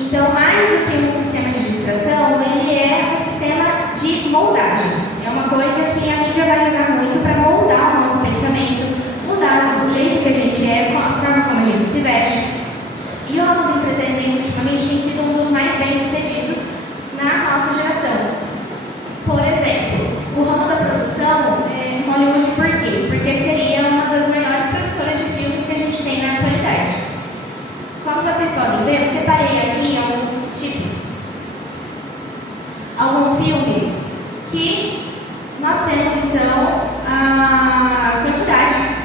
Então, mais do que um sistema de distração, ele é um sistema de moldagem. É uma coisa que a mídia vai usar muito para moldar o nosso pensamento, mudar o jeito que a gente é, a forma como a gente se veste. E o ramo do entretenimento, ultimamente, tem sido um dos mais bem-sucedidos na nossa geração. Por exemplo, o ramo da produção é Hollywood, por quê? Porque seria uma das maiores produtoras de filmes que a gente tem na atualidade. Como vocês podem ver, eu separei aqui alguns filmes que nós temos, então, a quantidade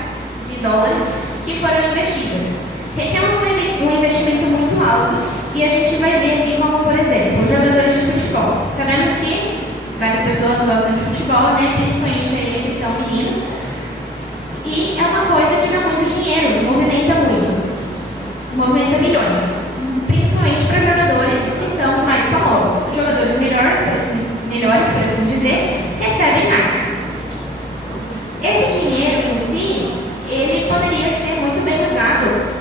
de dólares que foram investidas. Requer um investimento muito alto e a gente vai ver aqui como, por exemplo, jogadores de futebol. Sabemos que várias pessoas gostam de futebol, né? Principalmente aí a questão meninos. E é uma coisa que dá muito dinheiro, movimenta muito. Movimenta milhões. Principalmente para jogadores que são mais famosos. Os jogadores melhores, por assim dizer, recebem mais. Esse dinheiro em si, ele poderia ser muito bem usado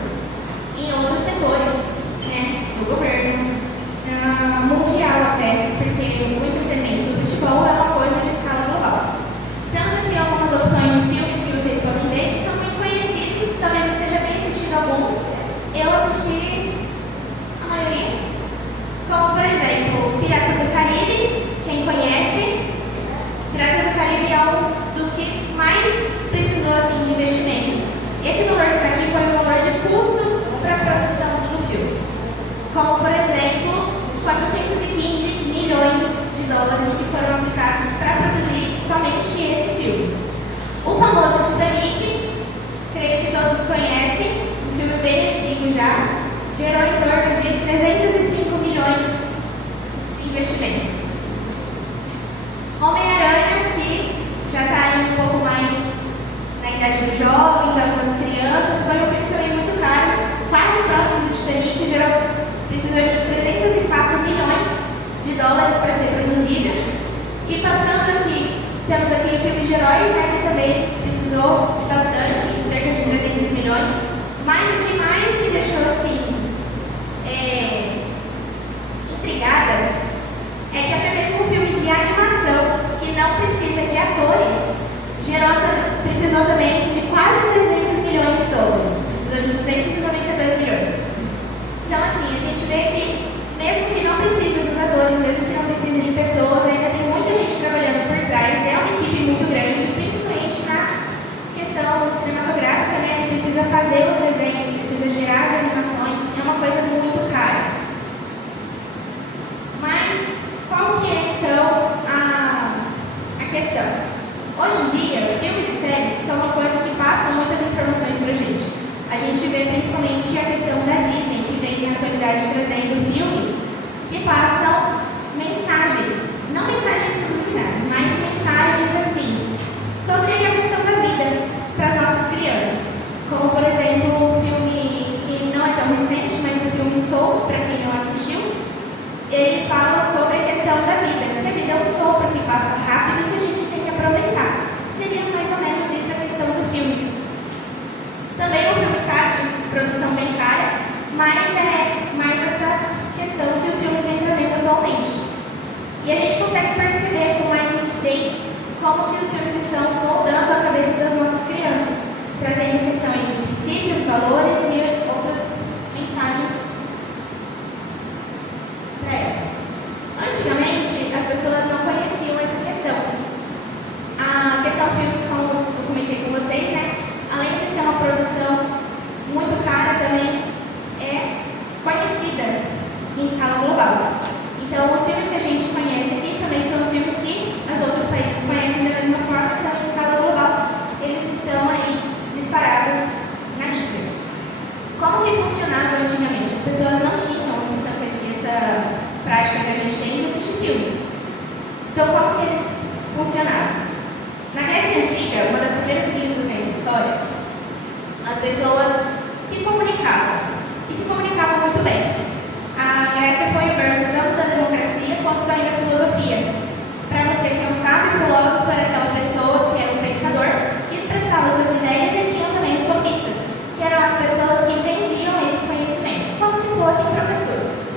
em outros setores, né, do governo, mundial até, porque o entretenimento do futebol é uma coisa de escala global. Temos aqui algumas opções de filmes que vocês podem ver, que são muito conhecidos, talvez você já tenha assistido alguns. Eu assisti a maioria, como por exemplo, Piratas do Caribe. Quem conhece, Piratas do Caribe é um dos que mais precisou assim, de investimento. Esse valor que está aqui foi o valor de custo para a produção do filme. Como, por exemplo, 415 milhões de dólares que foram aplicados para produzir somente esse filme. O famoso Titanic, creio que todos conhecem, um filme bem antigo já, gerou em torno de 305 milhões de investimento. Homem-Aranha, que já está aí um pouco mais na idade dos jovens, algumas crianças, foi um filme também muito caro, quase próximo do Titanic, precisou de 304 milhões de dólares para ser produzido. E passando aqui, temos aqui o filme de heróis, né, que também precisou de bastante, cerca de 300 milhões. Mas o que mais me deixou assim, intrigada, é que até mesmo um filme de animação, que não precisa de atores, precisou também de quase 300 milhões de dólares. Precisou de 292 milhões. Então, assim, a gente vê que, mesmo que não precise dos atores, mesmo que não precise de pessoas, ainda tem muita gente trabalhando por trás. É uma equipe muito grande, principalmente na questão cinematográfica, né, que precisa fazer os desenhos, precisa gerar as animações. É uma coisa muito cara. Mas qual que é, então, a questão? Hoje em dia, filmes e séries são uma coisa que passa muitas informações para a gente. A gente vê principalmente a questão da Disney, que vem na atualidade trazendo filmes que passam mensagens, não mensagens subliminares, mas mensagens assim, sobre a questão da vida para as nossas crianças. Como, por exemplo, um filme que não é tão recente, mas o filme Soul, para quem não assistiu, ele fala sobre a questão da vida, que a vida é um sopro que passa rápido e que a gente tem que aproveitar. Seria mais ou menos isso a questão do filme. Também o filme caro, de produção bem cara, mas é mais essa questão que os filmes vêm trazendo atualmente. E a gente consegue perceber com mais nitidez como que os filmes estão moldando a cabeça das nossas crianças, trazendo questões de princípios, valores e outras mensagens para elas. Antigamente, as pessoas não conheciam essa questão. A questão filmes, como eu comentei com vocês, né, além de ser uma produção muito cara, também é conhecida em escala global. Então, os filmes que a gente conhece aqui também são os filmes que os outros países conhecem da mesma forma, então, em escala global, eles estão aí disparados na mídia. Como que funcionava antigamente? As pessoas não tinham essa prática que a gente tem de assistir filmes. Então, como que eles funcionavam? Na Grécia Antiga, uma das primeiras civilizações da história, as pessoas se comunicavam, e se comunicavam muito bem. A Grécia foi o berço tanto da democracia quanto da filosofia. Para você que é um sábio filósofo, era aquela pessoa que era um pensador, que expressava suas ideias, e existiam também os sofistas, que eram as pessoas que vendiam esse conhecimento, como se fossem professores.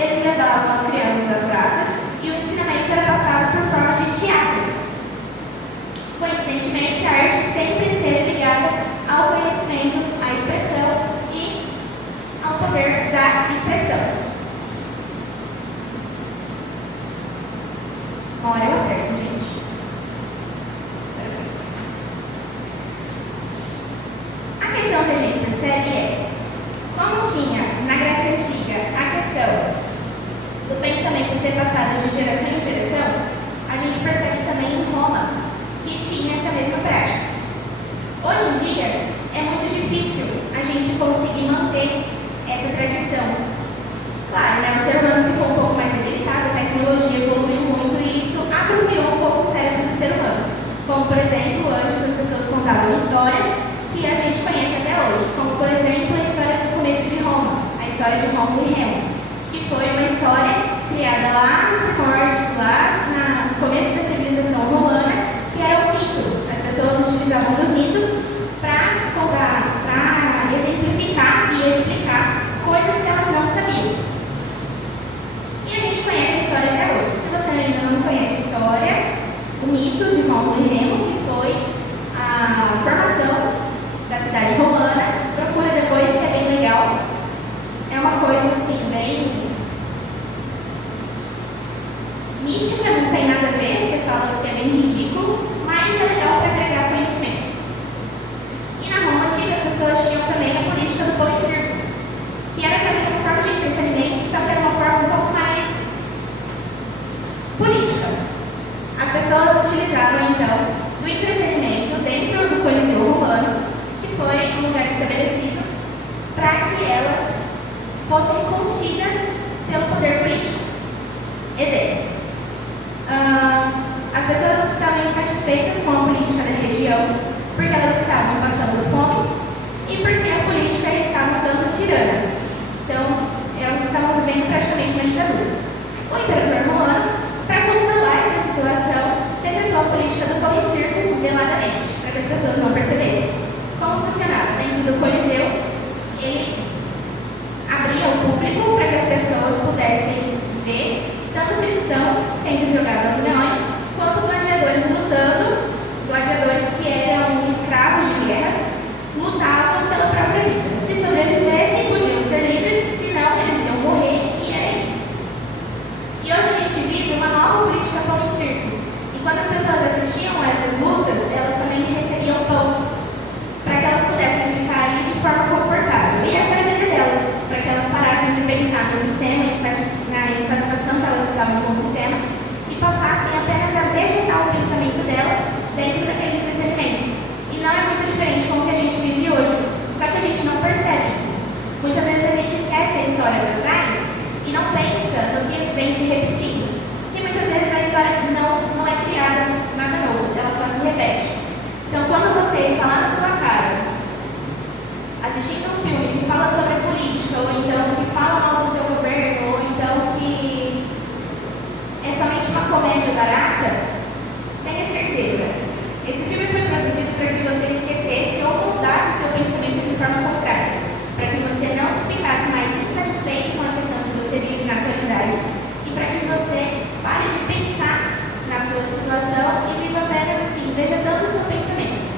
eles levavam as crianças às praças e o ensinamento era passado por forma de teatro. Coincidentemente, a arte sempre esteve ligada ao conhecimento, à expressão e ao poder da expressão. Uma hora eu acerto, gente. Perfeito. A questão que a gente percebe é, como tinha na Grécia Antiga a questão do pensamento ser passado de geração em geração, a gente percebe também em Roma que tinha essa mesma prática. Hoje em dia, é muito difícil a gente conseguir manter essa tradição. Claro, né, o ser humano ficou um pouco mais debilitado, a tecnologia evoluiu muito e isso atrofiou um pouco o cérebro do ser humano. Como, por exemplo, antes as pessoas contavam histórias que a gente conhece até hoje. Como, por exemplo, a história do começo de Roma, a história de Rômulo e Remo, que foi uma história criada lá nos primórdios, lá no começo da civilização romana, que era um mito. As pessoas utilizavam dos mitos para contar, para exemplificar e explicar coisas que elas não sabiam. E a gente conhece a história até hoje. Se você ainda não conhece a história, o mito de Rômulo e Remo, que foi a formação da cidade romana, procura depois, que é bem legal. É uma coisa assim, bem mística, não tem nada a ver, você fala que é bem ridículo, mas é legal para agregar conhecimento. E na Roma antiga as pessoas tinham também a política do pão e circo, que era também uma forma de entretenimento, só que era uma forma um pouco mais política. As pessoas utilizaram então do entretenimento dentro do Coliseu Romano, que foi um lugar estabelecido para que elas fossem contidas pelo poder político. Exemplo. As pessoas estavam insatisfeitas com a política da região porque elas estavam passando fome e porque a política estava um tanto tirana. Então, elas estavam vivendo praticamente uma ditadura. O imperador romano, para controlar essa situação, decretou a política do pão e circo veladamente, para que as pessoas não percebessem. Como funcionava? Dentro do Coliseu, ele abria ao público para que as pessoas pudessem ver tanto cristãos sendo jogados aos leões, quanto gladiadores lutando, gladiadores que eram escravos de guerras, lutavam pela própria vida. Se sobrevivessem, podiam ser livres, senão eles iam morrer, e era isso. E hoje a gente vive uma nova política pão e circo. E quando as pessoas assistiam a essas lutas, elas também recebiam pão, para que elas pudessem ficar ali de forma confortável. E essa era a vida delas, para que elas parassem de pensar no sistema e na insatisfação que elas estavam com o sistema e passassem apenas a vegetar o pensamento delas dentro daquele entretenimento. E não é muito diferente com o que a gente vive hoje, só que a gente não percebe isso. Muitas vezes a gente esquece a história para trás e não pensa no que vem se repetindo, porque muitas vezes a história não é criada nada novo, ela só se repete. Então, quando você está lá na sua casa assistindo um filme que fala sobre política, ou então que fala mal do seu governo, ou então que é somente uma comédia barata, tenha certeza, esse filme foi produzido para que você esquecesse ou moldasse o seu pensamento de forma contrária, para que você não se ficasse mais insatisfeito com a questão que você vive na atualidade e para que você pare de pensar na sua situação e viva apenas assim, vegetando o seu pensamento.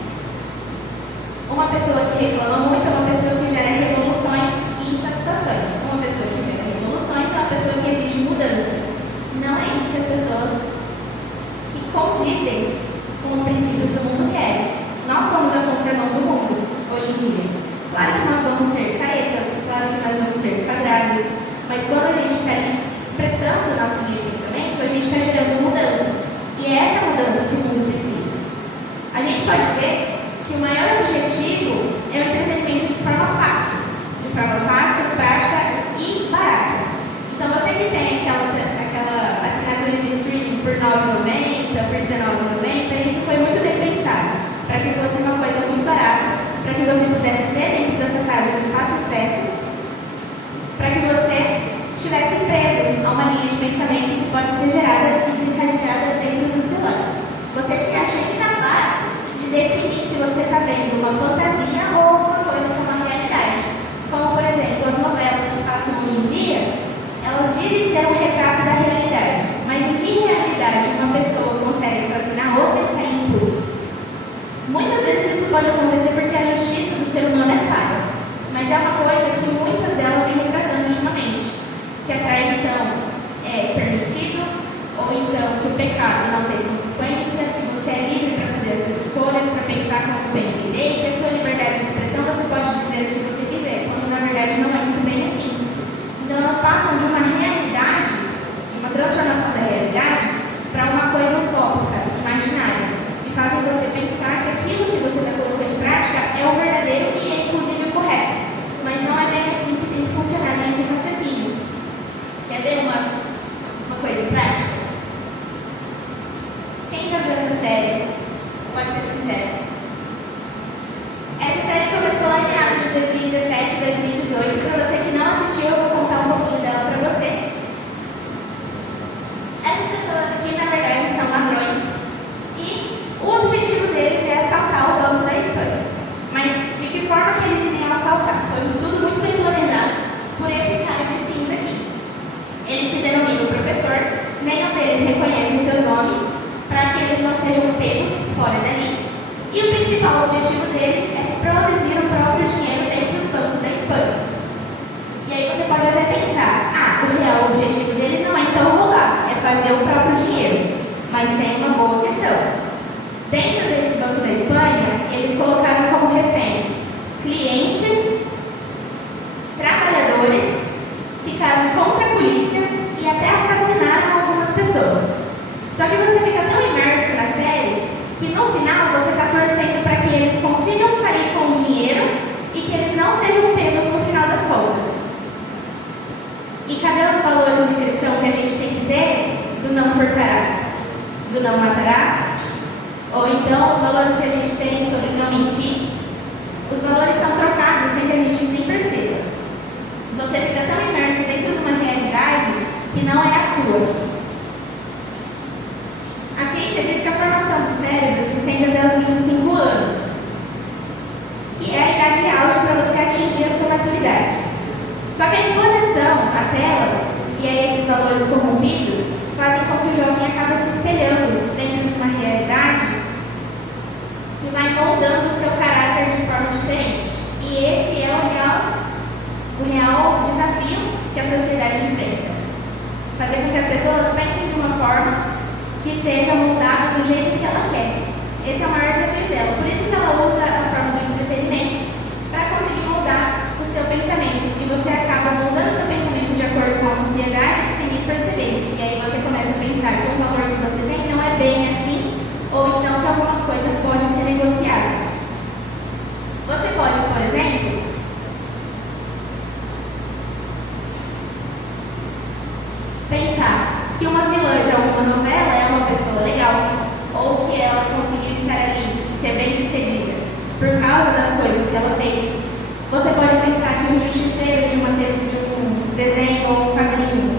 Uma pessoa que reclama muito é uma pessoa que gera revoluções e insatisfações. Uma pessoa que gera revoluções é uma pessoa que exige mudança. Não é isso que as pessoas que condizem com os princípios do mundo querem. Nós somos a contramão do mundo, hoje em dia. Claro que nós vamos ser caretas, claro que nós vamos ser quadrados, mas quando a gente está expressando o nosso livre pensamento, a gente está gerando mudança. E é essa mudança que o mundo precisa. A gente pode ver que o maior objetivo é o entretenimento de forma fácil, prática e barata. Então, você que tem aquela assinatura de streaming por R$ 9,90, por R$ 19,90, isso foi muito bem pensado, para que fosse uma coisa muito barata, para que você pudesse ter dentro da sua casa de fácil acesso, para que você estivesse preso a uma linha de pensamento que pode ser gerada e desencadeada dentro do celular. Você se acha incapaz de definir se você está vendo uma fantasia ou alguma coisa que é uma realidade. Como, por exemplo, as novelas que passam hoje em dia, elas dizem pecado não tem consequência, que você é livre para fazer as suas escolhas, para pensar como bem entender, e que a sua liberdade de expressão você pode dizer o que você quiser, quando na verdade não é muito bem assim. Então elas passam de uma realidade, de uma transformação da realidade, para uma coisa utópica, imaginária, e fazem você pensar que aquilo que você está colocando em prática é o verdadeiro e é inclusive o correto, mas não é bem assim que tem que funcionar a linha de raciocínio. Quer ver uma coisa prática? Quem já viu essa série? Pode ser sincero. Essa série começou lá em meados de 2017, 2018. Para você que não assistiu, eu vou contar um pouquinho dela para você. Essas pessoas aqui, na verdade, são ladrões e o objetivo deles é assaltar o Banco da Espanha. Mas de que forma que eles iriam assaltar? Foi tudo muito bem planejado por esse cara de cinza aqui. Eles se denominam professor, nenhum deles reconhece os seus nomes, para que eles não sejam pegos fora dali. E o principal objetivo deles é produzir o próprio dinheiro dentro do Banco da Espanha. E aí você pode até pensar, o real objetivo deles não é então roubar, é fazer o próprio dinheiro. Mas tem uma boa questão. Dentro desse Banco da Espanha, eles colocaram como reféns clientes, trabalhadores, ficaram contra a polícia e até assassinaram algumas pessoas. Só que você fica tão imerso na série que no final você está torcendo para que eles consigam sair com o dinheiro e que eles não sejam pegos no final das contas. E cadê os valores de cristão que a gente tem que ter? Do não furtarás, do não matarás? Ou então os valores que a gente tem sobre não mentir? Os valores são trocados sem que a gente nem perceba. Você fica tão imerso dentro de uma realidade que não é a sua. A ciência diz que a formação do cérebro se estende até os 25 anos, que é a idade auge para você atingir a sua maturidade. Só que a exposição a telas e a esses valores corrompidos fazem com que o jovem acabe se espelhando dentro de uma realidade que vai moldando o seu caráter de forma diferente. E esse é o real desafio que a sociedade enfrenta. Fazer com que as pessoas pensem de uma forma que seja moldada do jeito que ela quer. Esse é o maior desafio dela. Por isso que ela usa a forma do entretenimento para conseguir moldar o seu pensamento. E você acaba moldando o seu pensamento de acordo com a sociedade sem nem perceber. E aí você começa a pensar que o valor que você tem não é bem assim, ou então que alguma coisa pode ser negociada. Você pode, por exemplo, pensar que uma vilã de alguma novela é uma pessoa legal, ou que ela conseguiu estar ali e ser bem sucedida por causa das coisas que ela fez. Você pode pensar que um justiceiro de um desenho ou um quadrinho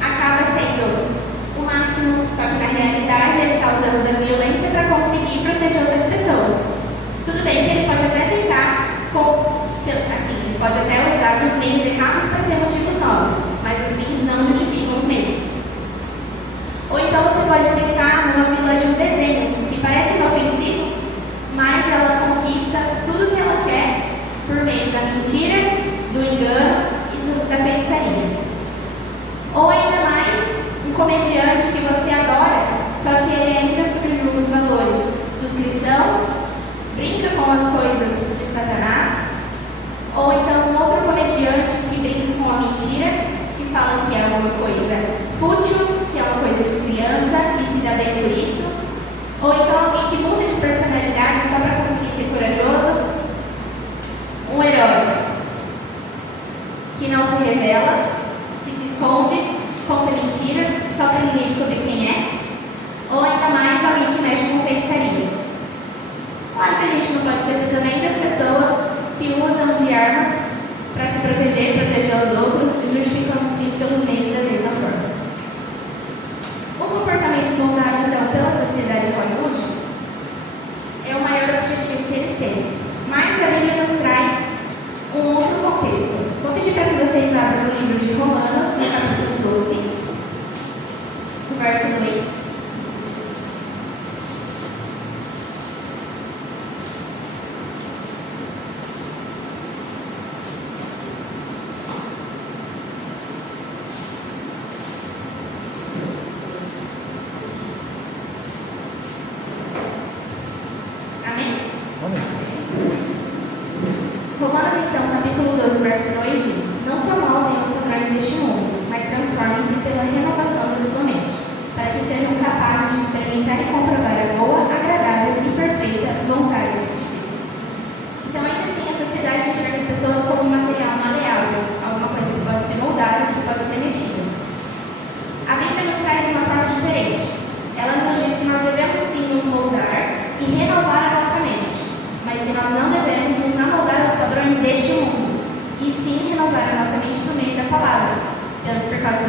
acaba sendo o máximo, só que na realidade ele está usando da violência para conseguir proteger outras pessoas. Tudo bem que ele pode até tentar, ele pode até usar dos meios errados para ter motivos nobres, mas os fins não justificam os meios. Ou então você pode pensar numa vilã de um desenho que parece inofensivo, mas ela conquista tudo que ela quer por meio da mentira, do engano e da feitiçaria. Ou ainda mais, um comediante que você adora, só que ele ainda subjuga os valores dos cristãos, brinca com as coisas de Satanás. Ou então um outro comediante que brinca com a mentira, que fala que é alguma coisa fútil, que é uma coisa de criança e se dá bem por isso. Ou então alguém que muda de personalidade só para conseguir ser corajoso. Um herói que não se revela, que se esconde, conta mentiras só para ninguém descobrir quem é. Ou ainda mais alguém que mexe com feitiçaria. Claro que a gente não pode esquecer também das pessoas que usam de armas para se proteger aos outros, justificando os fins pelos meios da mesma forma. O comportamento moldado, então, pela sociedade Hollywood é o maior objetivo que eles têm. Mas a Bíblia nos traz um outro contexto. Vou pedir para que vocês abram o livro de Romanos, no capítulo 12, no verso 2.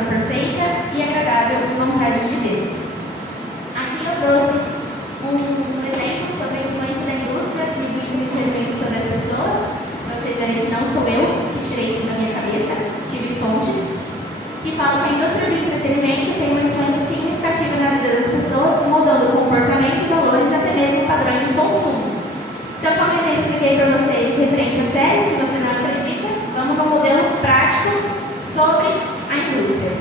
da perfeita e agradável vontade de Deus. Aqui eu trouxe um exemplo sobre a influência da indústria e do entretenimento sobre as pessoas, para vocês verem que não sou eu que tirei isso da minha cabeça, tive fontes que falam que a indústria do entretenimento tem uma influência significativa na vida das pessoas, mudando o comportamento, valores e até mesmo padrões de consumo. Então, como exemplo que eu dei para vocês referente à série, se você não acredita, vamos para um modelo prático sobre a indústria.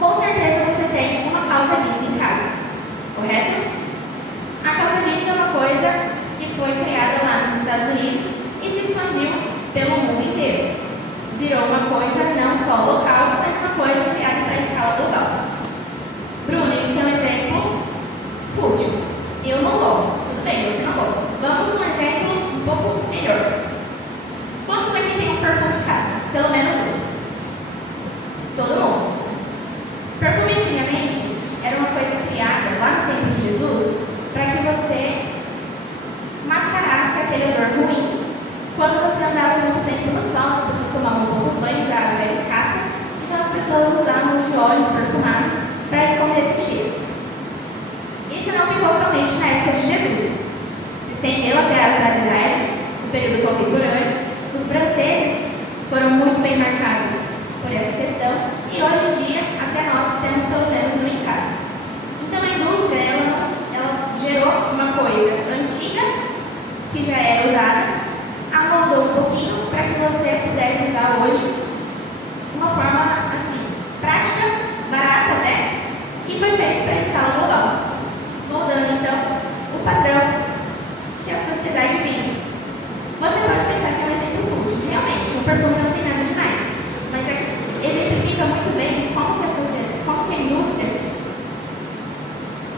Com certeza você tem uma calça jeans em casa, correto? A calça jeans é uma coisa que foi criada lá nos Estados Unidos e se expandiu pelo mundo inteiro. Virou uma coisa não só local, mas uma coisa criada para a escala global. Bruno, isso é um exemplo fútil. Eu não gosto. Tudo bem, você não gosta. Vamos para um exemplo um pouco melhor. Quantos aqui tem um perfume em casa? Pelo menos um. Todo mundo. Perfume antigamente era uma coisa criada lá no tempo de Jesus para que você mascarasse aquele odor ruim. Quando você andava muito tempo no sol, as pessoas tomavam poucos banhos, a água era escassa, então as pessoas usavam de óleos perfumados para esconder esse cheiro. Isso não ficou somente na época de Jesus. Se estendeu até a atualidade, no período contemporâneo. Os franceses foram muito bem marcados por essa questão e hoje em dia, até nós temos pelo menos um em casa. Então a indústria, ela gerou uma coisa antiga, que já era usada, amoldou um pouquinho para que você pudesse usar hoje uma forma assim, prática, barata, né? E foi feito para a escala global, moldando então o padrão que a sociedade vive. Você pode pensar que é um exemplo fútil, realmente, o perfume não tem nada demais, mas exemplifica muito bem como que a sociedade, como que a indústria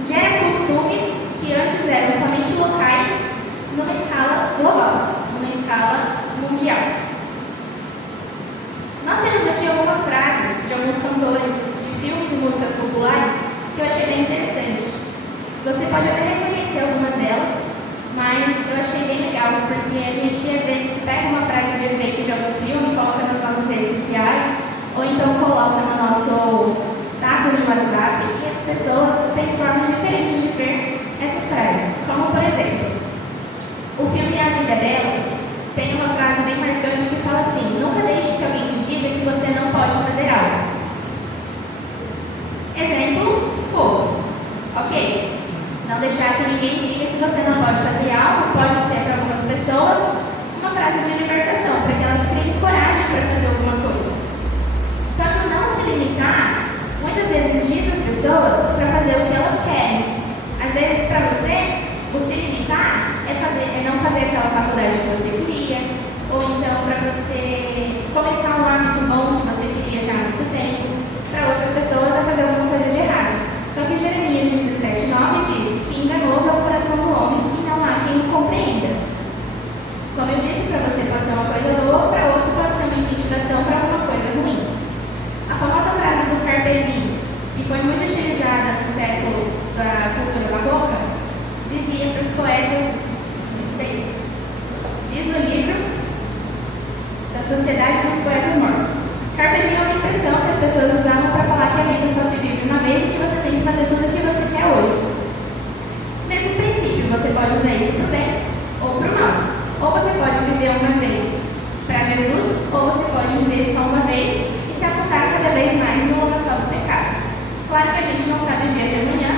gera costumes que antes eram somente locais numa escala global, numa escala mundial. Nós temos aqui algumas frases de alguns cantores de filmes e músicas populares que eu achei bem interessante. Você pode até reconhecer algumas delas, mas eu achei bem legal, porque a gente às vezes pega uma frase de efeito de algum filme, coloca nas nossas redes sociais, ou então coloca no nosso status de WhatsApp, e as pessoas têm formas diferentes de ver essas frases. Como, por exemplo, o filme A Vida é Bela tem uma frase bem marcante que fala assim: nunca deixe que alguém te diga que você não pode fazer algo. Exemplo fofo, ok? Não deixar que ninguém diga que você não pode fazer algo pode ser para algumas pessoas uma frase de libertação, para que elas criem coragem para fazer alguma coisa. Só que o não se limitar, muitas vezes diz às pessoas para fazer o que elas querem. Às vezes para você, o se limitar é não fazer aquela faculdade que você queria, ou então para você começar um hábito bom que você queria já há muito tempo. Para outras pessoas é fazer alguma coisa de errado. Só que Jeremias 17:9 diz que enganoso é o coração do homem e não há quem o compreenda. Como eu disse, para você pode ser uma coisa boa, para outro pode ser uma incentivação para alguma coisa ruim. A famosa frase do Carpe Diem, que foi muito utilizada no século da cultura barroca, dizia para os poetas, diz no livro da Sociedade dos Poetas Mortos. Carpe Diem é uma expressão que as pessoas usavam para falar que a vida só se vive uma vez e que você tem que fazer tudo o que você quer hoje. Mesmo princípio, você pode usar isso para o bem ou para o mal. Ou você pode viver uma vez para Jesus, ou você pode viver só uma vez e se afundar cada vez mais no lamaçal do pecado. Claro que a gente não sabe o dia de amanhã,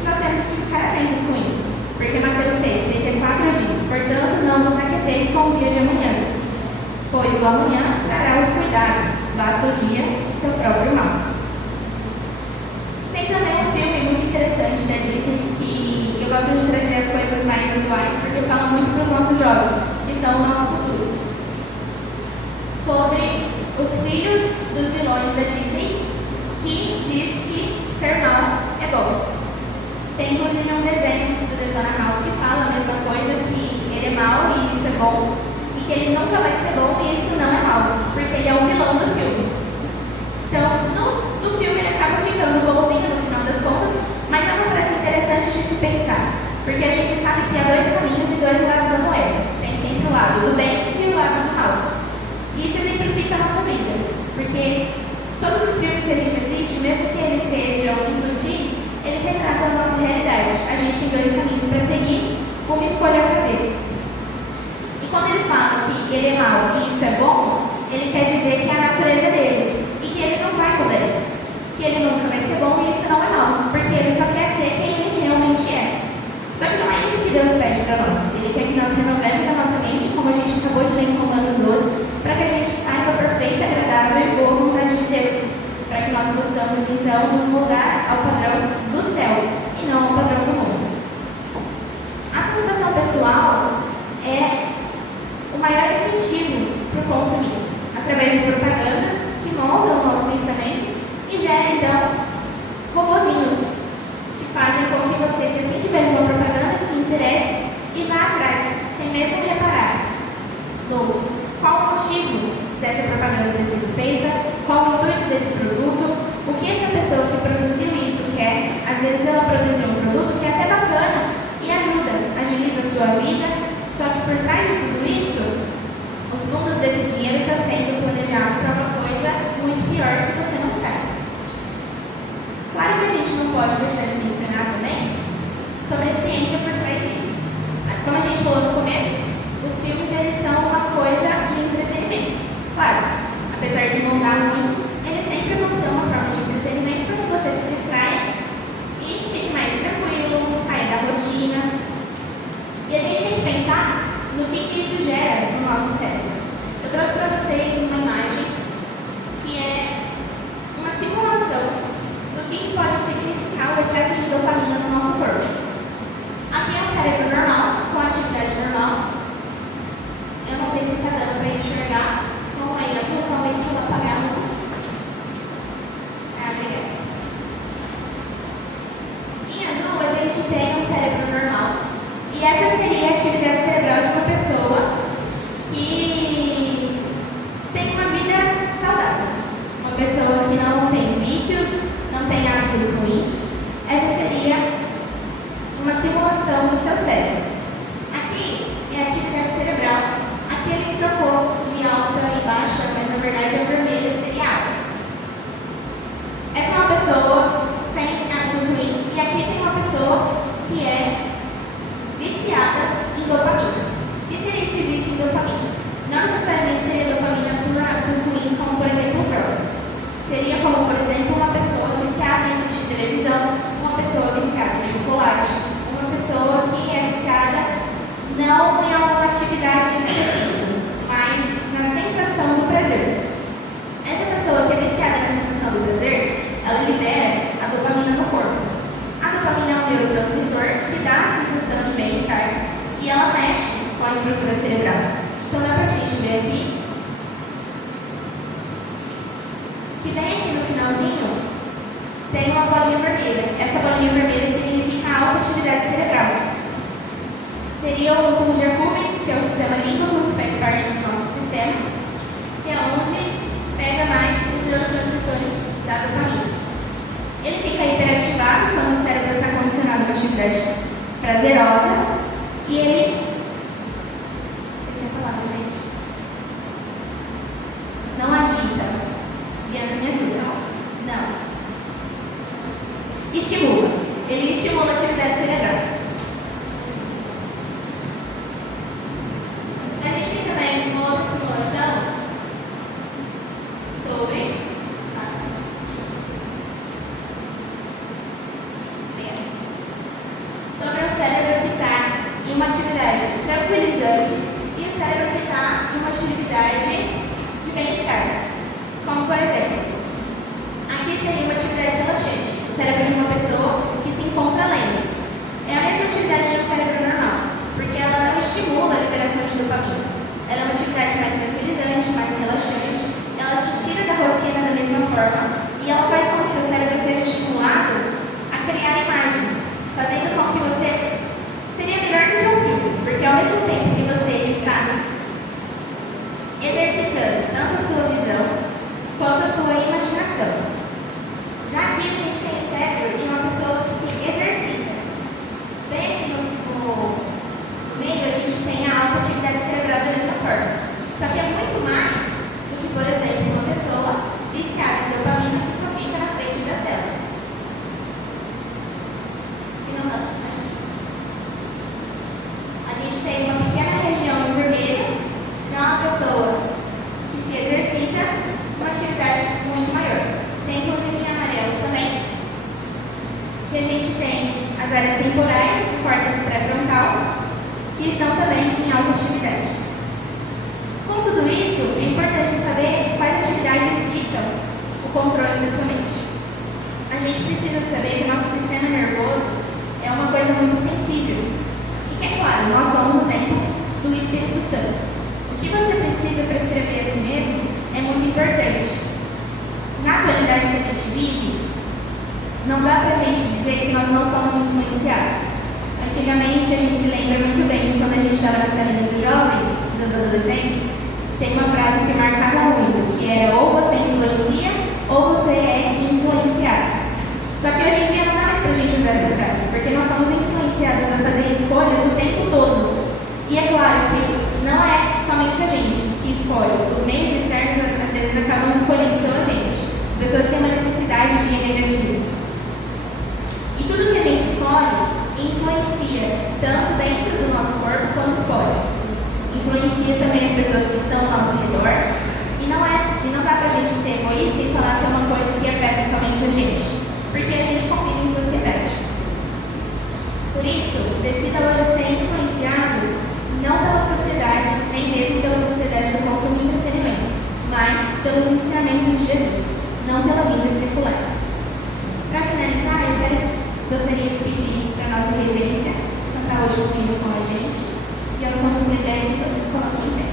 e nós temos que ficar atentos com isso. Porque Mateus 6:34 diz: portanto, não vos aquieteis com o dia de amanhã, pois o amanhã trará os cuidados, basta o dia o seu próprio mal. Tem também um filme muito interessante da Disney que eu gosto de trazer as coisas mais atuais, porque fala muito para os nossos jovens, que são o nosso futuro. Sobre os filhos dos vilões da Disney, que diz que ser mal é bom. Tem inclusive um desenho do Detona Ralph que fala a mesma coisa, que ele é mau e isso é bom, e que ele nunca vai ser bom e isso não é mal, porque ele é o vilão do filme. Então, no filme ele acaba ficando bonzinho no final das contas, mas é uma frase interessante de se pensar, porque a gente sabe que há dois caminhos e dois lados da moeda. Tem sempre o lado do bem e o lado do mal. E isso exemplifica a nossa vida, porque todos os filmes que a gente assiste, mesmo que eles sejam infantis, eles retratam a nossa realidade. A gente tem dois caminhos para seguir, uma escolha a fazer. E quando ele fala que ele é mau e isso é bom, ele quer dizer que é a natureza dele e que ele não vai mudar isso. Que ele nunca vai ser bom e isso não é mal, porque ele só quer ser quem ele realmente é. Só que não é isso que Deus pede para nós. Ele quer que nós renovemos a nossa mente, como a gente acabou de ler em Romanos 12, para que a gente saiba a perfeita, agradável e boa vontade de Deus, para que nós possamos então nos moldar ao padrão do céu e não ao padrão do mundo. A satisfação pessoal é o maior incentivo para o consumismo, através de propagandas que moldam o nosso pensamento e geram então robozinhos que fazem com que você, que assim que veja uma propaganda, se interesse e vá atrás, sem mesmo reparar no qual o motivo dessa propaganda ter sido feita, qual o intuito desse produto, o que essa pessoa que produziu isso quer. Às vezes ela produziu um produto que é até bacana e ajuda, agiliza a sua vida, só que por trás de tudo isso, os fundos desse dinheiro estão sendo planejados para uma coisa muito pior que você não sabe. Claro que a gente não pode deixar de mencionar também sobre a ciência por trás disso. Como a gente falou no começo, os filmes eles são uma coisa de entretenimento. Claro, apesar de moldar muito, eles sempre vão ser uma forma de entretenimento para que você se distraia e fique mais tranquilo, saia da rotina. E a gente tem que pensar no que isso gera no nosso cérebro. Eu trouxe para vocês uma imagem que é uma simulação do que pode significar o excesso de dopamina no nosso corpo. Aqui é o cérebro normal, com atividade normal. Eu não sei se está dando para enxergar. Então, aí, azul, talvez se eu apagar a luz. Obrigada. Em azul, a gente tem um cérebro normal. E essa seria a atividade cerebral de uma pessoa que tem uma vida saudável. Uma pessoa que não tem vícios, não tem hábitos ruins. Essa seria uma simulação do seu cérebro. Aqui é a atividade cerebral. Aqui ele trocou de alta e baixa, mas na verdade a vermelha seria alta. Essa é uma pessoa sem hábitos ruins. E aqui tem uma pessoa que é viciada em dopamina. O que seria esse vício em dopamina? Não necessariamente seria dopamina por hábitos ruins, como por exemplo drogas. Seria como, por exemplo, uma pessoa viciada em assistir televisão, uma pessoa viciada em chocolate, uma pessoa que é viciada não em alguma atividade específica, mas na sensação do prazer. Essa pessoa que é viciada na sensação do prazer, ela libera a dopamina no corpo. A dopamina é um neurotransmissor que dá a sensação de bem-estar e ela mexe com a estrutura cerebral. Então dá pra gente ver aqui que bem aqui no finalzinho tem uma bolinha vermelha. Essa bolinha vermelha significa alta atividade cerebral. Seria o núcleo de Rubens, que é o sistema límbico, que faz parte do nosso sistema, que é onde pega mais os neurotransmissores da dopamina. Ele fica hiperativado quando o cérebro está condicionado a uma atividade prazerosa e ele... Esqueci a palavra, gente. Não agita. Bianca, me ajuda. Não. Estimula. Ele estimula a atividade cerebral. A gente tem também uma outra simulação sobre... sobre o cérebro que está em uma atividade tranquilizante e o cérebro que está em uma atividade de bem-estar. Como, por exemplo, aqui seria uma atividade relaxante. O cérebro de uma pessoa que se encontra lendo. É a mesma atividade de um cérebro normal, porque ela não estimula a liberação de dopamina. Ela é uma atividade mais tranquilizante, mais relaxante. Ela te tira da rotina da mesma forma e ela faz com que seu cérebro seja estimulado a criar imagens, fazendo com que você seria melhor do que um filme, porque ao mesmo tempo que você está exercitando tanto a sua visão quanto a sua imaginação. Já aqui a gente tem o cérebro de uma pessoa que se exercita. Bem aqui no meio a gente tem a alta atividade cerebral da mesma forma. Só que é muito mais do que, por exemplo, uma pessoa viciada em dopamina que só fica as áreas temporais, córtex pré-frontal, que estão também em alta atividade. Com tudo isso, é importante saber quais atividades ditam o controle da sua mente. A gente precisa saber que o nosso sistema nervoso é uma coisa muito sensível. E que, é claro, nós somos o templo do Espírito Santo. O que você precisa prescrever a si mesmo é muito importante. Na atualidade que a gente vive, não dá pra gente dizer que nós não somos influenciados. Antigamente, a gente lembra muito bem que quando a gente estava na saída dos jovens, dos adolescentes, tem uma frase que marcava muito, que era ou você influencia ou você é influenciado. Só que hoje em dia não dá mais pra gente usar essa frase, porque nós somos influenciados a fazer escolhas o tempo todo. E é claro que não é somente a gente que escolhe, os meios externos às vezes acabam escolhendo pela gente. As pessoas têm uma necessidade de imediatismo. E tudo que a gente escolhe influencia tanto dentro do nosso corpo quanto fora. Influencia também as pessoas que estão ao nosso redor. E não dá pra gente ser egoísta e falar que é uma coisa que afeta somente a gente, porque a gente convive em sociedade. Por isso, decida hoje ser influenciado não pela sociedade, nem mesmo pela sociedade do consumo e entretenimento, mas pelos ensinamentos de Jesus, não pela mídia secular. Para finalizar, gostaria de pedir para a nossa regência cantar hoje comigo com a gente, e ao som do primeiro, todos colocam em pé.